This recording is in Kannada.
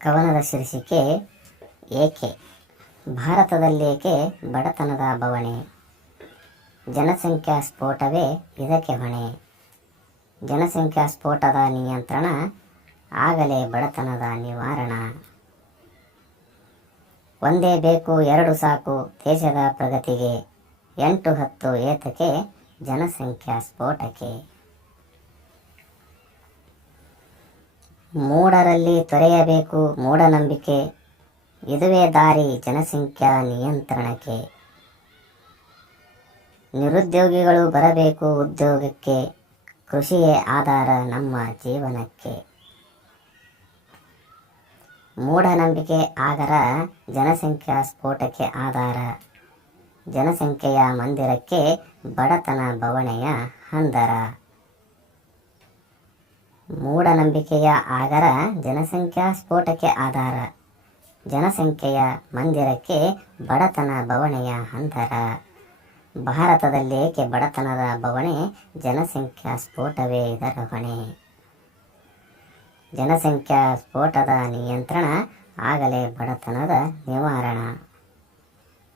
ಕವನದ ಶೀರ್ಷಿಕೆ ಏಕೆ? ಭಾರತದಲ್ಲೇಕೆ ಬಡತನದ ಬವಣೆ? ಜನಸಂಖ್ಯಾ ಸ್ಫೋಟವೇ ಇದಕ್ಕೆ ಹೊಣೆ. ಜನಸಂಖ್ಯಾ ಸ್ಫೋಟದ ನಿಯಂತ್ರಣ ಆಗಲೇ ಬಡತನದ ನಿವಾರಣ. ಒಂದೇ ಬೇಕು, ಎರಡು ಸಾಕು ದೇಶದ ಪ್ರಗತಿಗೆ. ಎಂಟು ಹತ್ತು ಏತಕ್ಕೆ ಜನಸಂಖ್ಯಾ ಸ್ಫೋಟಕ್ಕೆ. ಮೂಢರಲ್ಲಿ ತೊರೆಯಬೇಕು ಮೂಢನಂಬಿಕೆ. ಇದುವೇ ದಾರಿ ಜನಸಂಖ್ಯಾ ನಿಯಂತ್ರಣಕ್ಕೆ. ನಿರುದ್ಯೋಗಿಗಳು ಬರಬೇಕು ಉದ್ಯೋಗಕ್ಕೆ. ಕೃಷಿಯೇ ಆಧಾರ ನಮ್ಮ ಜೀವನಕ್ಕೆ. ಮೂಢನಂಬಿಕೆ ಆಗರ ಜನಸಂಖ್ಯಾ ಸ್ಫೋಟಕ್ಕೆ ಆಧಾರ. ಜನಸಂಖ್ಯೆಯ ಮಂದಿರಕ್ಕೆ ಬಡತನ ಬವಣೆಯ ಹಂದರ. ಮೂಢನಂಬಿಕೆಯ ಆಗರ ಜನಸಂಖ್ಯಾ ಸ್ಫೋಟಕ್ಕೆ ಆಧಾರ. ಜನಸಂಖ್ಯೆಯ ಮಂದಿರಕ್ಕೆ ಬಡತನ ಬವಣೆಯ ಅಂತರ. ಭಾರತದಲ್ಲಿ ಏಕೆ ಬಡತನದ ಬವಣೆ? ಜನಸಂಖ್ಯಾ ಸ್ಫೋಟವೇ ಇದರ ಹೊಣೆ ಜನಸಂಖ್ಯಾ ಸ್ಫೋಟದ ನಿಯಂತ್ರಣ ಆಗಲೇ ಬಡತನದ ನಿವಾರಣ.